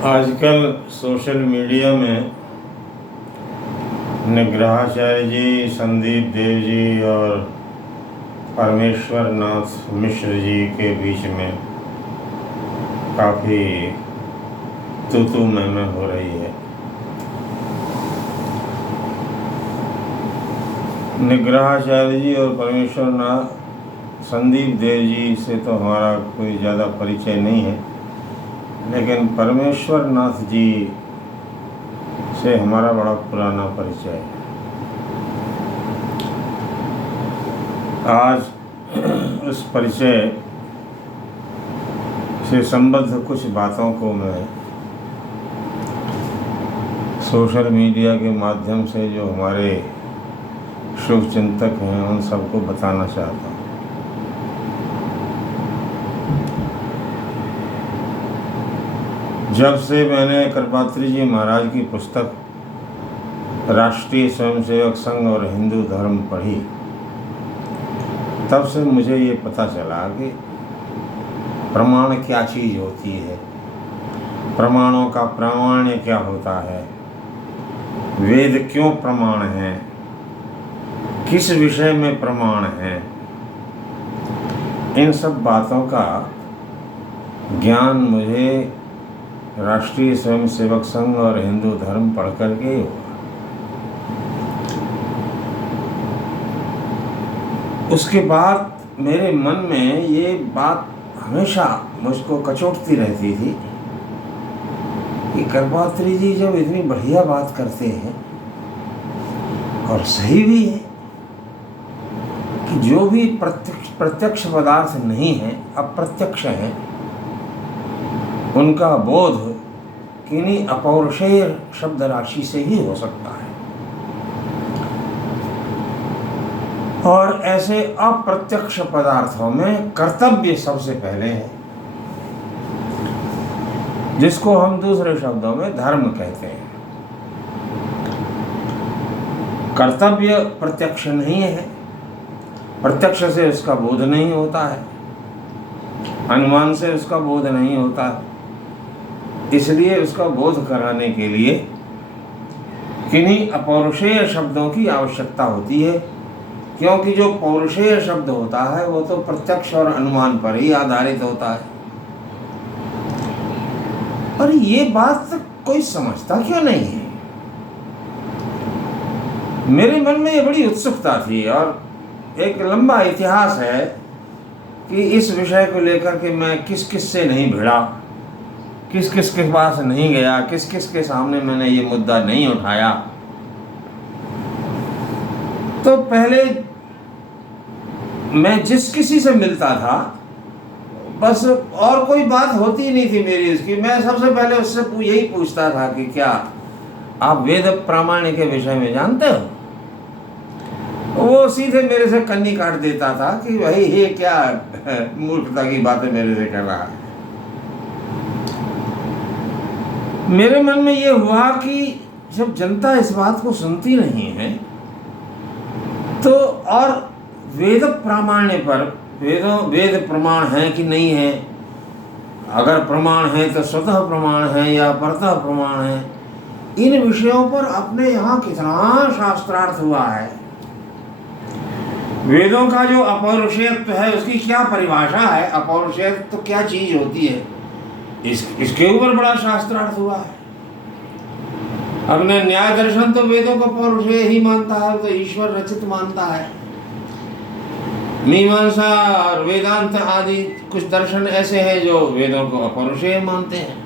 आजकल social media में निग्रहाचार्य जी, संदीप देव जी और परमेश्वर नाथ मिश्र जी के बीच में काफ़ी तू मैं हो रही है। निग्रहाचार्य जी और परमेश्वर नाथ संदीप देव जी से तो हमारा कोई ज़्यादा परिचय नहीं है, लेकिन परमेश्वर नाथ जी से हमारा बड़ा पुराना परिचय है। आज उस परिचय से संबद्ध कुछ बातों को मैं सोशल मीडिया के माध्यम से जो हमारे शुभ चिंतक हैं उन सबको बताना चाहता हूँ। जब से मैंने कृपात्री जी महाराज की पुस्तक राष्ट्रीय स्वयंसेवक संघ और हिंदू धर्म पढ़ी, तब से मुझे ये पता चला कि प्रमाण क्या चीज़ होती है, प्रमाणों का प्रामाण्य क्या होता है, वेद क्यों प्रमाण हैं, किस विषय में प्रमाण हैं। इन सब बातों का ज्ञान मुझे राष्ट्रीय स्वयंसेवक संघ और हिंदू धर्म पढ़ कर के हुआ। उसके बाद मेरे मन में ये बात हमेशा मुझको कचोटती रहती थी कि कृपात्री जी जब इतनी बढ़िया बात करते हैं और सही भी है कि जो भी प्रत्यक्ष पदार्थ नहीं है, अप्रत्यक्ष है, उनका बोध किन्हीं अपौरुषेय शब्द राशि से ही हो सकता है। और ऐसे अप्रत्यक्ष पदार्थों में कर्तव्य सबसे पहले है, जिसको हम दूसरे शब्दों में धर्म कहते हैं। कर्तव्य प्रत्यक्ष नहीं है, प्रत्यक्ष से उसका बोध नहीं होता है, अनुमान से उसका बोध नहीं होता है। इसलिए उसका बोध कराने के लिए किन्हीं अपौरुषेय शब्दों की आवश्यकता होती है, क्योंकि जो पौरुषेय शब्द होता है वो तो प्रत्यक्ष और अनुमान पर ही आधारित होता है। और ये बात कोई समझता क्यों नहीं है? मेरे मन में ये बड़ी उत्सुकता थी और एक लंबा इतिहास है कि इस विषय को लेकर के मैं किस किस से नहीं भिड़ा, किस किस के पास नहीं गया, किस किस के सामने मैंने ये मुद्दा नहीं उठाया। तो पहले मैं जिस किसी से मिलता था, बस और कोई बात होती नहीं थी मेरी उसकी, मैं सबसे पहले उससे यही पूछता था कि क्या आप वेद प्रामाण्य के विषय में जानते हो? वो सीधे मेरे से कन्नी काट देता था कि भाई ये क्या मूर्खता की बातें मेरे से कर रहा है। मेरे मन में ये हुआ कि जब जनता इस बात को सुनती नहीं है तो और वेद प्रामाण्य पर वेद प्रमाण है कि नहीं है, अगर प्रमाण है तो स्वतः प्रमाण है या परतः प्रमाण है, इन विषयों पर अपने यहाँ कितना शास्त्रार्थ हुआ है। वेदों का जो अपौरुषेयत्व है उसकी क्या परिभाषा है, अपौरुषेयत्व तो क्या चीज होती है, इसके ऊपर बड़ा शास्त्रार्थ हुआ है। अपने न्याय दर्शन तो वेदों को पौरुषेय ही मानता है, तो ईश्वर रचित मानता है। मीमांसा और वेदांत आदि कुछ दर्शन ऐसे हैं जो वेदों को अपौरुषेय मानते हैं।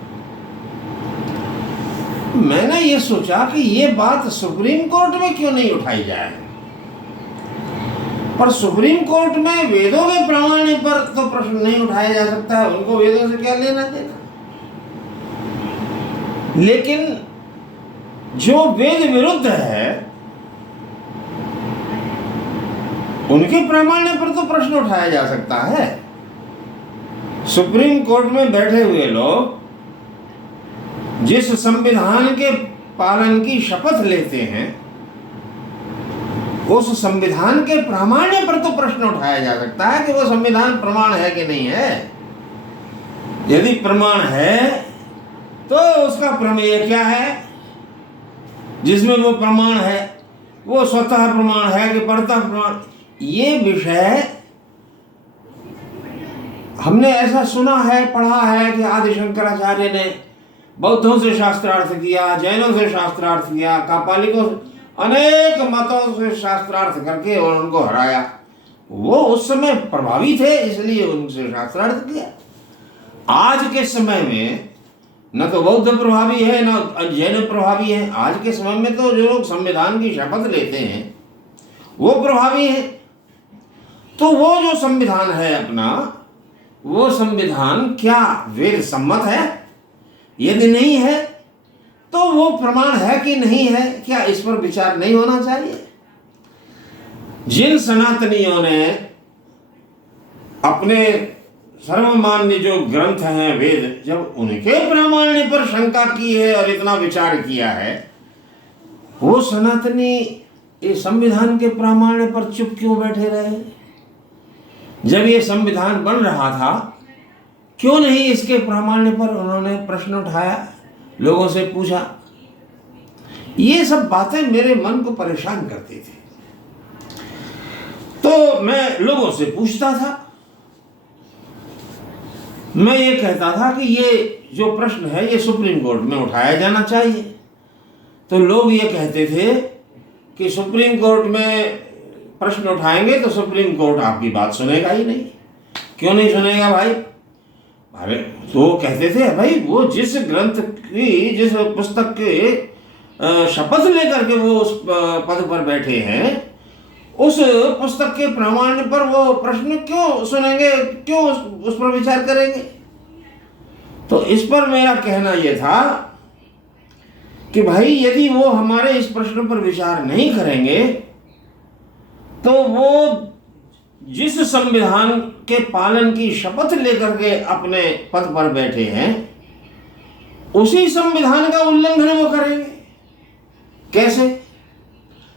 मैंने ये सोचा कि ये बात सुप्रीम कोर्ट में क्यों नहीं उठाई जाए, पर सुप्रीम कोर्ट में वेदों के प्रमाण पर तो प्रश्न नहीं उठाया जा सकता है, उनको वेदों से क्या लेना देना। लेकिन जो वेद विरुद्ध है उनके प्रामाण्य पर तो प्रश्न उठाया जा सकता है। सुप्रीम कोर्ट में बैठे हुए लोग जिस संविधान के पालन की शपथ लेते हैं, उस संविधान के प्रामाण्य पर तो प्रश्न उठाया जा सकता है कि वो संविधान प्रमाण है कि नहीं है। यदि प्रमाण है तो उसका प्रमेय क्या है, जिसमें वो प्रमाण है, वो स्वतः प्रमाण है कि परतः प्रमाण। ये विषय हमने ऐसा सुना है, पढ़ा है कि आदि शंकराचार्य ने बौद्धों से शास्त्रार्थ किया, जैनों से शास्त्रार्थ किया, कापालिकों से, अनेक मतों से शास्त्रार्थ करके और उनको हराया। वो उस समय प्रभावी थे, इसलिए उनसे शास्त्रार्थ किया। आज के समय में न तो बौद्ध प्रभावी है न जैन प्रभावी है। आज के समय में तो जो लोग संविधान की शपथ लेते हैं वो प्रभावी है। तो वो जो संविधान है अपना, वो संविधान क्या वेद सम्मत है? यदि नहीं है तो वो प्रमाण है कि नहीं है, क्या इस पर विचार नहीं होना चाहिए? जिन सनातनियों ने अपने सर्वमान्य जो ग्रंथ हैं वेद, जब उनके प्रामाण्य पर शंका की है और इतना विचार किया है, वो सनातनी इस संविधान के प्रामाण्य पर चुप क्यों बैठे रहे? जब ये संविधान बन रहा था, क्यों नहीं इसके प्रामाण्य पर उन्होंने प्रश्न उठाया, लोगों से पूछा? ये सब बातें मेरे मन को परेशान करती थी। तो मैं लोगों से पूछता था, मैं ये कहता था कि ये जो प्रश्न है ये सुप्रीम कोर्ट में उठाया जाना चाहिए। तो लोग ये कहते थे कि सुप्रीम कोर्ट में प्रश्न उठाएंगे तो सुप्रीम कोर्ट आपकी बात सुनेगा ही नहीं। क्यों नहीं सुनेगा भाई? अरे तो कहते थे भाई, वो जिस ग्रंथ की, जिस पुस्तक के शपथ लेकर के वो उस पद पर बैठे हैं, उस पुस्तक के प्रामाण्य पर वो प्रश्न क्यों सुनेंगे, क्यों उस पर विचार करेंगे? तो इस पर मेरा कहना यह था कि भाई यदि वो हमारे इस प्रश्न पर विचार नहीं करेंगे तो वो जिस संविधान के पालन की शपथ लेकर के अपने पद पर बैठे हैं, उसी संविधान का उल्लंघन वो करेंगे। कैसे?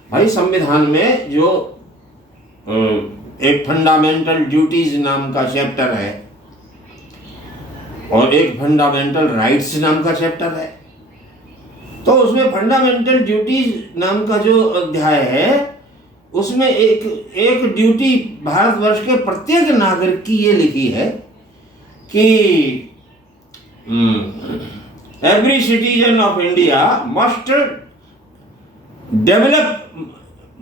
भाई संविधान में जो एक फंडामेंटल ड्यूटीज नाम का चैप्टर है और एक फंडामेंटल राइट्स नाम का चैप्टर है, तो उसमें फंडामेंटल ड्यूटीज नाम का जो अध्याय है, उसमें एक ड्यूटी भारतवर्ष के प्रत्येक नागरिक की ये लिखी है कि every citizen of India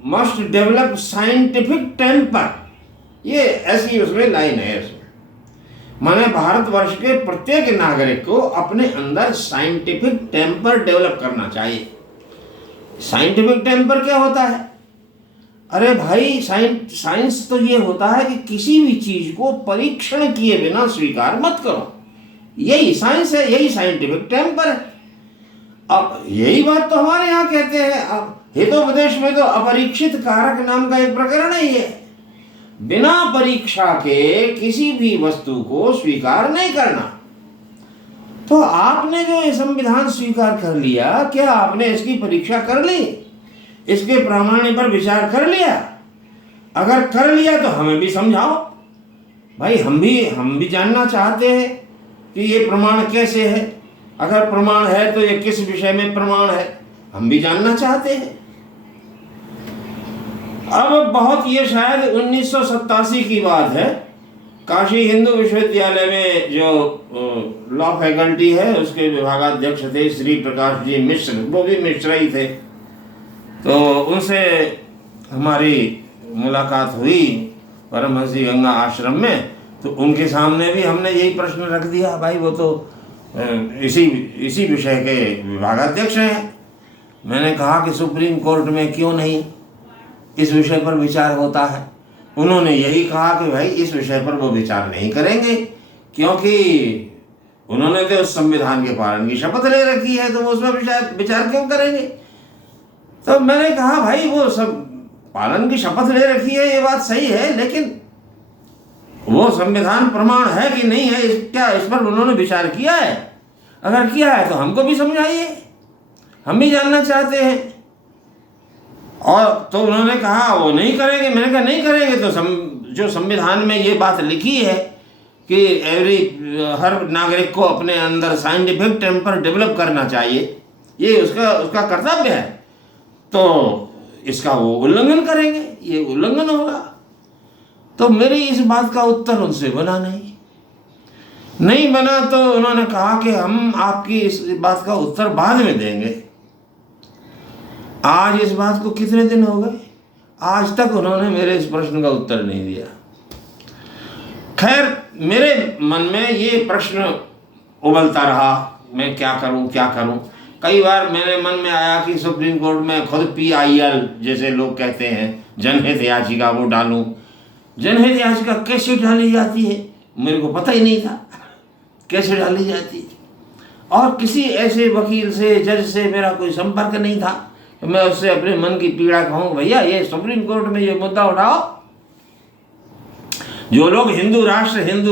must develop scientific temper. ये ऐसी उसमें लाइन है। इसमें माने भारतवर्ष के प्रत्येक नागरिक को अपने अंदर साइंटिफिक टेम्पर डेवलप करना चाहिए। साइंटिफिक टेम्पर क्या होता है? अरे भाई, साइंस तो ये होता है कि किसी भी चीज को परीक्षण किए बिना स्वीकार मत करो। यही साइंस है, यही साइंटिफिक टेम्पर है। अब यही बात तो हमारे यहाँ कहते हैं। अब हितोपदेश में तो अपरीक्षित कारक नाम का एक प्रकरण ही है। बिना परीक्षा के किसी भी वस्तु को स्वीकार नहीं करना। तो आपने जो ये संविधान स्वीकार कर लिया, क्या आपने इसकी परीक्षा कर ली? इसके प्रामाण्य पर विचार कर लिया? अगर कर लिया तो हमें भी समझाओ भाई। हम भी जानना चाहते हैं कि ये प्रमाण कैसे है। अगर प्रमाण है तो ये किस विषय में प्रमाण है, हम भी जानना चाहते हैं। अब बहुत ये शायद 1987 की बात है, काशी हिंदू विश्वविद्यालय में जो लॉ फैकल्टी है उसके विभागाध्यक्ष थे श्री प्रकाश जी मिश्र, वो भी मिश्र ही थे। तो उनसे हमारी मुलाकात हुई परमहंसी गंगा आश्रम में। तो उनके सामने भी हमने यही प्रश्न रख दिया। भाई वो तो इसी विषय के विभागाध्यक्ष हैं। मैंने कहा कि सुप्रीम कोर्ट में क्यों नहीं इस विषय पर विचार होता है? उन्होंने यही कहा कि भाई इस विषय पर वो विचार नहीं करेंगे, क्योंकि उन्होंने तो उस संविधान के पालन की शपथ ले रखी है, तो वो उसमें विचार क्यों करेंगे? तो मैंने कहा भाई वो सब पालन की शपथ ले रखी है, ये बात सही है, लेकिन वो संविधान प्रमाण है कि नहीं है, क्या इस पर उन्होंने विचार किया है? अगर किया है तो हमको भी समझाइए, हम भी जानना चाहते हैं। और तो उन्होंने कहा वो नहीं करेंगे। मैंने कहा नहीं करेंगे तो जो संविधान में ये बात लिखी है कि हर नागरिक को अपने अंदर साइंटिफिक टेम्पर डेवलप करना चाहिए, ये उसका कर्तव्य है, तो इसका वो उल्लंघन करेंगे, ये उल्लंघन होगा। तो मेरी इस बात का उत्तर उनसे बना नहीं बना। तो उन्होंने कहा कि हम आपकी इस बात का उत्तर बाद में देंगे। आज इस बात को कितने दिन हो गए, आज तक उन्होंने मेरे इस प्रश्न का उत्तर नहीं दिया। खैर, मेरे मन में ये प्रश्न उबलता रहा, मैं क्या करूं। कई बार मेरे मन में आया कि सुप्रीम कोर्ट में खुद PIL जैसे लोग कहते हैं जनहित याचिका वो डालूं। जनहित याचिका कैसे डाली जाती है मेरे को पता ही नहीं था, कैसे डाली जाती है, और किसी ऐसे वकील से, जज से मेरा कोई संपर्क नहीं था कि मैं उससे अपने मन की पीड़ा कहूँ, भैया ये सुप्रीम कोर्ट में ये मुद्दा उठाओ। जो लोग हिंदू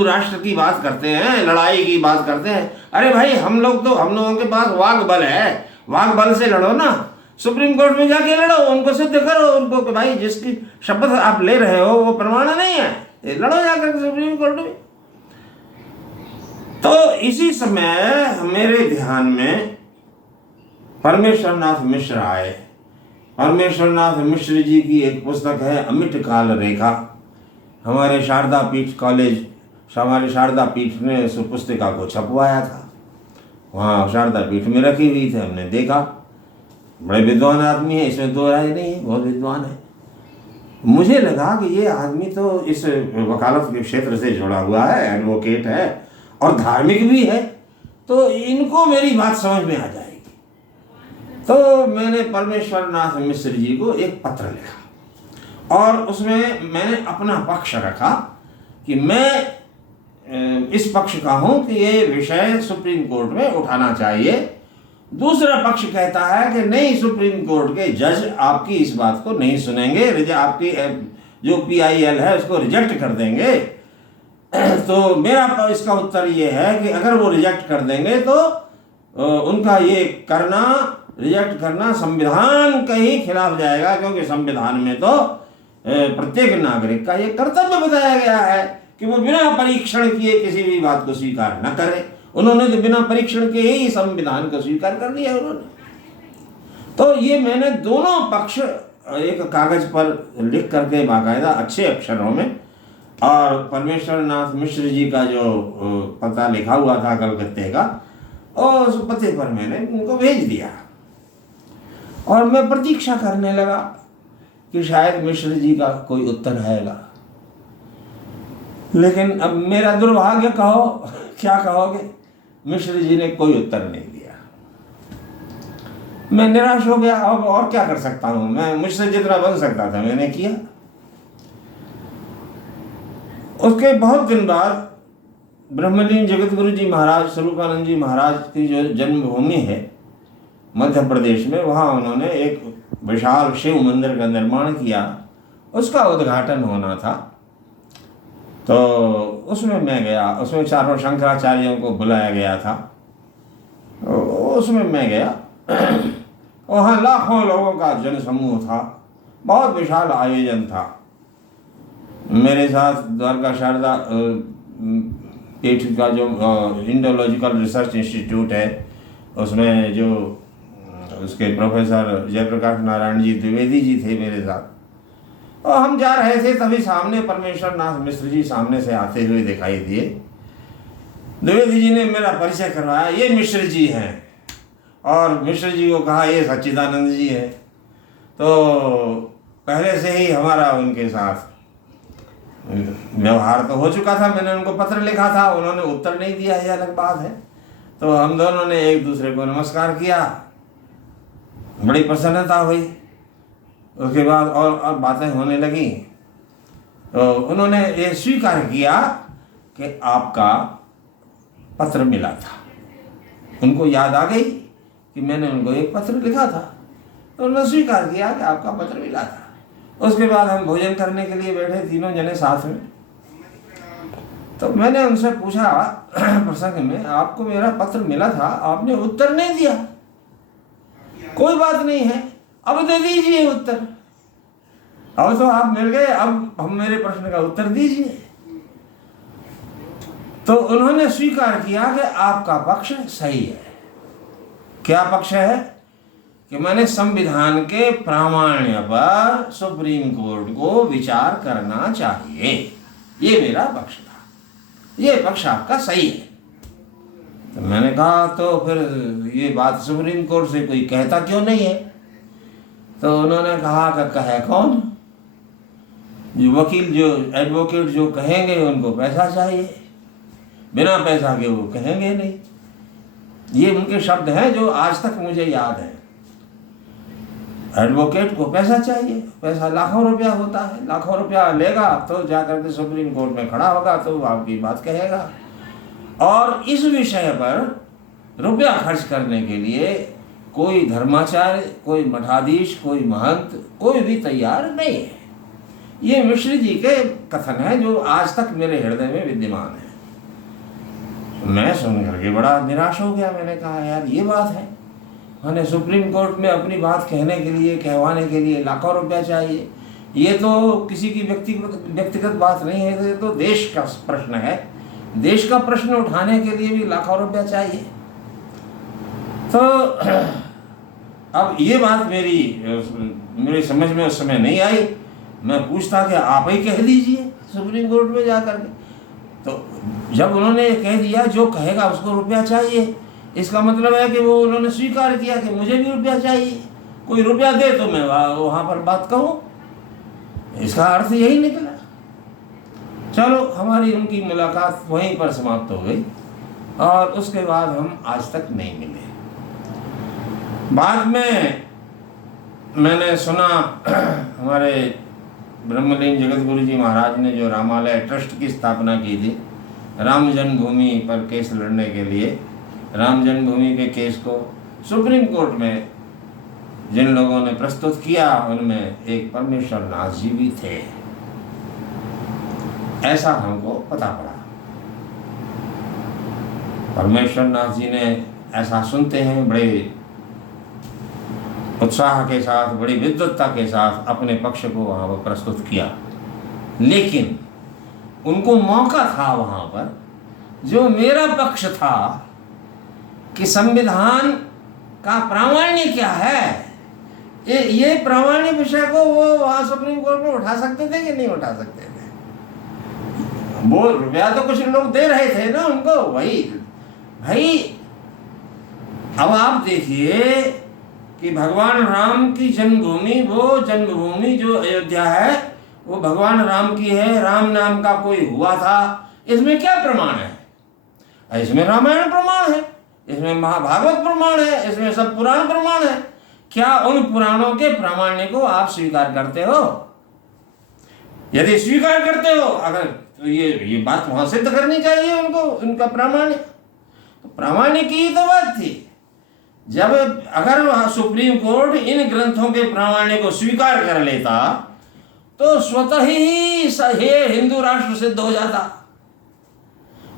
राष्ट्र की बात करते हैं, लड़ाई की बात करते हैं, अरे भाई हम लोगों के पास वाग बल है, वाग बल से लड़ो ना, सुप्रीम कोर्ट में जाके लड़ो, उनको सिद्ध करो उनको कि भाई जिसकी शपथ आप ले रहे हो वो प्रमाण नहीं है, लड़ो जाकर सुप्रीम कोर्ट में। तो इसी समय मेरे ध्यान में परमेश्वर नाथ मिश्र आए। परमेश्वर नाथ मिश्र जी की एक पुस्तक है अमिट काल रेखा। हमारे शारदा पीठ ने उस पुस्तिका को छपवाया था, वहाँ शारदा पीठ में रखी हुई थी, हमने देखा। बड़े विद्वान आदमी है, इसमें दो राय नहीं है, बहुत विद्वान है। मुझे लगा कि ये आदमी तो इस वकालत के क्षेत्र से जुड़ा हुआ है, एडवोकेट है और धार्मिक भी है, तो इनको मेरी बात समझ में आ जाएगी। तो मैंने परमेश्वर नाथ मिश्र जी को एक पत्र लिखा और उसमें मैंने अपना पक्ष रखा कि मैं इस पक्ष का हूँ कि ये विषय सुप्रीम कोर्ट में उठाना चाहिए। दूसरा पक्ष कहता है कि नहीं, सुप्रीम कोर्ट के जज आपकी इस बात को नहीं सुनेंगे, आपकी जो PIL है उसको रिजेक्ट कर देंगे। तो मेरा इसका उत्तर ये है कि अगर वो रिजेक्ट कर देंगे तो उनका ये रिजेक्ट करना संविधान के ही खिलाफ जाएगा, क्योंकि संविधान में तो प्रत्येक नागरिक का ये कर्तव्य बताया गया है कि वो बिना परीक्षण किए किसी भी बात को स्वीकार न करे। उन्होंने तो बिना परीक्षण के ही संविधान को स्वीकार कर लिया उन्होंने। तो ये मैंने दोनों पक्ष एक कागज पर लिख करके बाकायदा अच्छे अक्षरों में, और परमेश्वर नाथ मिश्र जी का जो पता लिखा हुआ था कलकत्ते का, और उस पते पर मैंने उनको भेज दिया और मैं प्रतीक्षा करने लगा कि शायद मिश्र जी का कोई उत्तर आएगा। लेकिन अब मेरा दुर्भाग्य कहो, क्या कहोगे, मिश्र जी ने कोई उत्तर नहीं दिया। मैं निराश हो गया। अब और क्या कर सकता हूँ, मैं मुझसे जितना बन सकता था मैंने किया। उसके बहुत दिन बाद ब्रह्मलीन जगत गुरु जी महाराज, स्वरूपानंद जी महाराज की जो जन्मभूमि है मध्य प्रदेश में, वहाँ उन्होंने एक विशाल शिव मंदिर का निर्माण किया। उसका उद्घाटन होना था, तो उसमें मैं गया। उसमें चारों शंकराचार्यों को बुलाया गया था, उसमें मैं गया। वहाँ लाखों लोगों का जनसमूह था, बहुत विशाल आयोजन था। मेरे साथ द्वारका शारदा पीठ का जो इंडोलॉजिकल रिसर्च इंस्टीट्यूट है, उसमें जो उसके प्रोफेसर जयप्रकाश नारायण जी द्विवेदी जी थे मेरे साथ। और हम जा रहे थे, तभी सामने परमेश्वर नाथ मिश्र जी सामने से आते हुए दिखाई दिए। द्विवेदी जी ने मेरा परिचय करवाया, ये मिश्र जी हैं, और मिश्र जी को कहा ये सच्चिदानंद जी है। तो पहले से ही हमारा उनके साथ व्यवहार तो हो चुका था। मैंने उनको पत्र लिखा था, उन्होंने उत्तर नहीं दिया, ये अलग बात है। तो हम दोनों ने एक दूसरे को नमस्कार किया, बड़ी प्रसन्नता हुई। उसके बाद और बातें होने लगी। तो उन्होंने ये स्वीकार किया कि आपका पत्र मिला था। उनको याद आ गई कि मैंने उनको एक पत्र लिखा था, तो उन्होंने स्वीकार किया कि आपका पत्र मिला था। उसके बाद हम भोजन करने के लिए बैठे, तीनों जने साथ में। तो मैंने उनसे पूछा प्रसंग में, आपको मेरा पत्र मिला था, आपने उत्तर नहीं दिया। कोई बात नहीं है, अब दे दीजिए उत्तर। अब तो आप मिल गए, अब हम मेरे प्रश्न का उत्तर दीजिए। तो उन्होंने स्वीकार किया कि आपका पक्ष सही है। क्या पक्ष है? कि मैंने संविधान के प्रामाण्य पर सुप्रीम कोर्ट को विचार करना चाहिए, ये मेरा पक्ष था, ये पक्ष आपका सही है। तो मैंने कहा तो फिर ये बात सुप्रीम कोर्ट से कोई कहता क्यों नहीं है? तो उन्होंने कहा कि कहे कौन? जो वकील, जो एडवोकेट जो कहेंगे उनको पैसा चाहिए, बिना पैसा के वो कहेंगे नहीं। ये उनके शब्द हैं जो आज तक मुझे याद है। एडवोकेट को पैसा चाहिए, पैसा लाखों रुपया होता है, लाखों रुपया लेगा तो जाकर के सुप्रीम कोर्ट में खड़ा होगा तो आपकी बात कहेगा। और इस विषय पर रुपया खर्च करने के लिए कोई धर्माचार्य, कोई मठाधीश, कोई महंत, कोई भी तैयार नहीं है। ये मिश्र जी के कथन है जो आज तक मेरे हृदय में विद्यमान है। मैं सुन करके बड़ा निराश हो गया। मैंने कहा यार ये बात है, मैंने सुप्रीम कोर्ट में अपनी बात कहने के लिए, कहवाने के लिए लाखों रुपया चाहिए। ये तो किसी की व्यक्तिगत बात नहीं है, ये तो देश का प्रश्न है। देश का प्रश्न उठाने के लिए भी लाखों रुपया चाहिए। तो अब ये बात मेरी समझ में उस समय नहीं आई। मैं पूछता कि आप ही कह दीजिए सुप्रीम कोर्ट में जाकर के। तो जब उन्होंने कह दिया जो कहेगा उसको रुपया चाहिए, इसका मतलब है कि वो उन्होंने स्वीकार किया कि मुझे भी रुपया चाहिए, कोई रुपया दे तो मैं वहाँ पर बात कहूँ। इसका अर्थ यही निकला। चलो, हमारी उनकी मुलाकात वहीं पर समाप्त हो गई और उसके बाद हम आज तक नहीं मिले। बाद में मैंने सुना हमारे ब्रह्मलीन जगत गुरु जी महाराज ने जो रामालय ट्रस्ट की स्थापना की थी, राम जन्मभूमि पर केस लड़ने के लिए, राम जन्मभूमि के केस को सुप्रीम कोर्ट में जिन लोगों ने प्रस्तुत किया उनमें एक परमेश्वर नाथ जी भी थे, ऐसा हमको पता पड़ा। परमेश्वर नाथ जी ने ऐसा सुनते हैं, बड़े उत्साह के साथ, बड़ी विद्वत्ता के साथ अपने पक्ष को वहाँ पर प्रस्तुत किया। लेकिन उनको मौका था वहाँ पर, जो मेरा पक्ष था कि संविधान का प्रामाण्य क्या है, ये प्रामाण्य विषय को वो वहाँ सुप्रीम कोर्ट में उठा सकते थे कि नहीं उठा सकते थे। वो रुपया तो कुछ लोग दे रहे थे ना उनको, वही भाई। अब आप देखिए कि भगवान राम की जन्मभूमि, वो जन्मभूमि जो अयोध्या है वो भगवान राम की है, राम नाम का कोई हुआ था। इसमें क्या प्रमाण है? इसमें रामायण प्रमाण है, इसमें महाभारत प्रमाण है, इसमें सब पुराण प्रमाण है। क्या उन पुराणों के प्रामाण्य को आप स्वीकार करते हो? यदि स्वीकार करते हो अगर, तो ये बात वहां सिद्ध करनी चाहिए उनको, उनका प्रामाण्य। तो प्रामाण्य की ही तो बात थी। जब अगर सुप्रीम कोर्ट इन ग्रंथों के प्रामाण्य को स्वीकार कर लेता तो स्वतः ही ये हिंदू राष्ट्र सिद्ध हो जाता,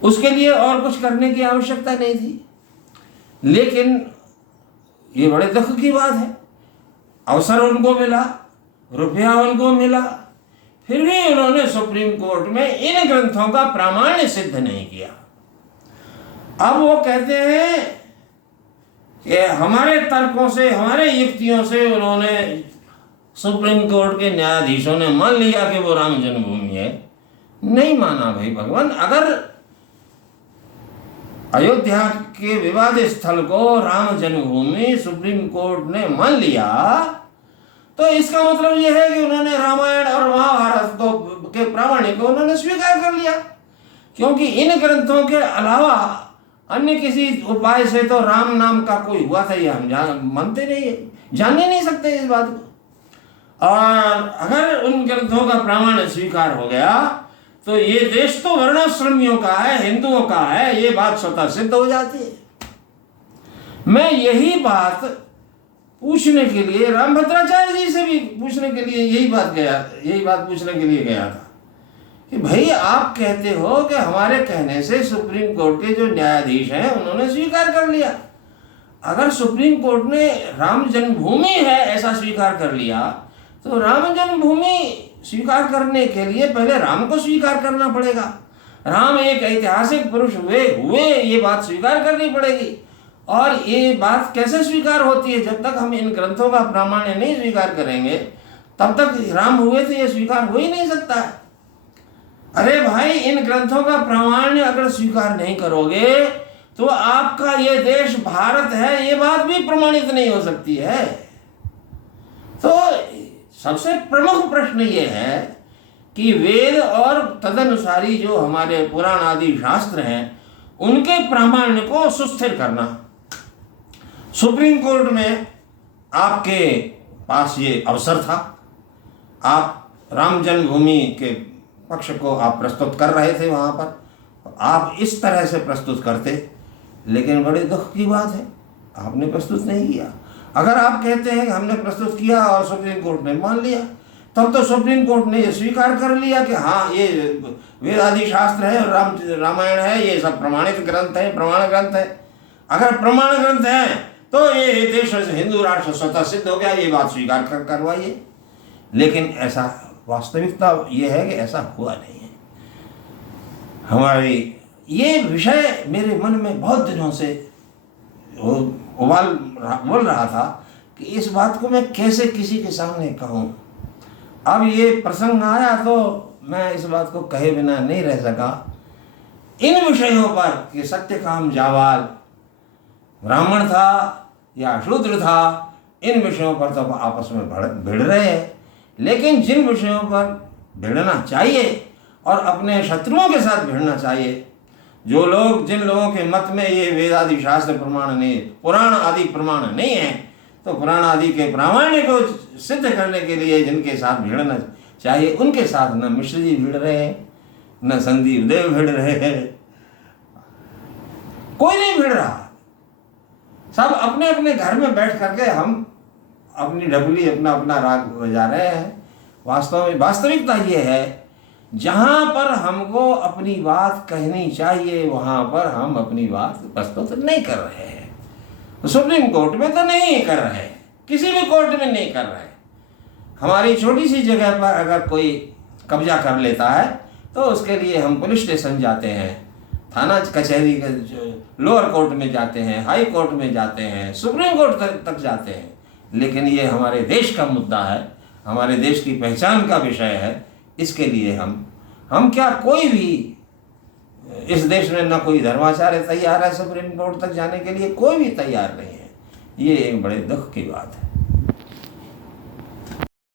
उसके लिए और कुछ करने की आवश्यकता नहीं थी। लेकिन ये बड़े दुख की बात है, अवसर उनको मिला, रुपया उनको मिला, फिर भी उन्होंने सुप्रीम कोर्ट में इन ग्रंथों का प्रामाण्य सिद्ध नहीं किया। अब वो कहते हैं कि हमारे तर्कों से, हमारे युक्तियों से उन्होंने, सुप्रीम कोर्ट के न्यायाधीशों ने मान लिया कि वो राम जन्मभूमि है। नहीं माना भाई भगवान। अगर अयोध्या के विवादित स्थल को राम जन्मभूमि सुप्रीम कोर्ट ने मान लिया तो इसका मतलब यह है कि उन्होंने रामायण और महाभारत को के प्रामाण्य को उन्होंने स्वीकार कर लिया, क्योंकि इन ग्रंथों के अलावा अन्य किसी उपाय से तो राम नाम का कोई हुआ था ये हम मानते नहीं है, जान ही नहीं सकते इस बात को। और अगर उन ग्रंथों का प्रामाण्य स्वीकार हो गया तो ये देश तो वर्णाश्रमियों का है, हिंदुओं का है, ये बात स्वतः सिद्ध हो जाती है। मैं यही बात पूछने के लिए रामभद्राचार्य जी से भी पूछने के लिए यही बात पूछने के लिए गया था कि भाई आप कहते हो कि हमारे कहने से सुप्रीम कोर्ट के जो न्यायाधीश हैं उन्होंने स्वीकार कर लिया। अगर सुप्रीम कोर्ट ने राम जन्मभूमि है ऐसा स्वीकार कर लिया तो राम जन्मभूमि स्वीकार करने के लिए पहले राम को स्वीकार करना पड़ेगा। राम एक ऐतिहासिक पुरुष हुए ये बात स्वीकार करनी पड़ेगी। और ये बात कैसे स्वीकार होती है? जब तक हम इन ग्रंथों का प्रामाण्य नहीं स्वीकार करेंगे तब तक राम हुए थे ये स्वीकार हो ही नहीं सकता है। अरे भाई, इन ग्रंथों का प्रामाण्य अगर स्वीकार नहीं करोगे तो आपका ये देश भारत है ये बात भी प्रमाणित नहीं हो सकती है। तो सबसे प्रमुख प्रश्न ये है कि वेद और तदनुसारी जो हमारे पुराण आदि शास्त्र हैं उनके प्रामाण्य को सुस्थिर करना। सुप्रीम कोर्ट में आपके पास ये अवसर था, आप राम जन्मभूमि के पक्ष को आप प्रस्तुत कर रहे थे, वहाँ पर आप इस तरह से प्रस्तुत करते, लेकिन बड़े दुख की बात है आपने प्रस्तुत नहीं किया। अगर आप कहते हैं कि हमने प्रस्तुत किया और सुप्रीम कोर्ट ने मान लिया, तब तो सुप्रीम कोर्ट ने ये स्वीकार कर लिया कि हाँ ये वेद आदि शास्त्र है और रामायण है, ये सब प्रमाणित ग्रंथ है, प्रमाण ग्रंथ है। अगर प्रमाण ग्रंथ है तो ये देश हिंदू राष्ट्र स्वतः सिद्ध हो गया, ये बात स्वीकार करवाइए। लेकिन ऐसा वास्तविकता ये है कि ऐसा हुआ नहीं है। हमारी ये विषय मेरे मन में बहुत दिनों से बोल रहा था कि इस बात को मैं कैसे किसी के सामने कहूँ। अब ये प्रसंग आया तो मैं इस बात को कहे बिना नहीं रह सका। इन विषयों पर कि सत्यकाम जावाल ब्राह्मण था या शूद्र था, इन विषयों पर तो आपस में भिड़ रहे हैं, लेकिन जिन विषयों पर भिड़ना चाहिए और अपने शत्रुओं के साथ भिड़ना चाहिए, जिन लोगों के मत में ये वेद आदि शास्त्र प्रमाण नहीं, पुराण आदि प्रमाण नहीं है, तो पुराण आदि के प्रामाण्य को सिद्ध करने के लिए जिनके साथ भिड़ना चाहिए उनके साथ न मिश्र जी भिड़ रहे हैं, न संदीप देव भिड़ रहे हैं, कोई नहीं भिड़ रहा। सब अपने अपने घर में बैठ करके हम अपनी ढबली अपना अपना राग बजा रहे हैं। वास्तव में वास्तविकता ये है, जहाँ पर हमको अपनी बात कहनी चाहिए वहाँ पर हम अपनी बात प्रस्तुत नहीं कर रहे हैं। सुप्रीम कोर्ट में तो नहीं कर रहे, किसी भी कोर्ट में नहीं कर रहे। हमारी छोटी सी जगह पर अगर कोई कब्जा कर लेता है तो उसके लिए हम पुलिस स्टेशन जाते हैं, थाना कचहरी लोअर कोर्ट में जाते हैं, हाई कोर्ट में जाते हैं, सुप्रीम कोर्ट तक जाते हैं। लेकिन ये हमारे देश का मुद्दा है, हमारे देश की पहचान का विषय है। इसके लिए हम क्या कोई भी इस देश में ना कोई धर्माचार्य तैयार है सुप्रीम कोर्ट तक जाने के लिए, कोई भी तैयार नहीं है। ये एक बड़े दुख की बात है।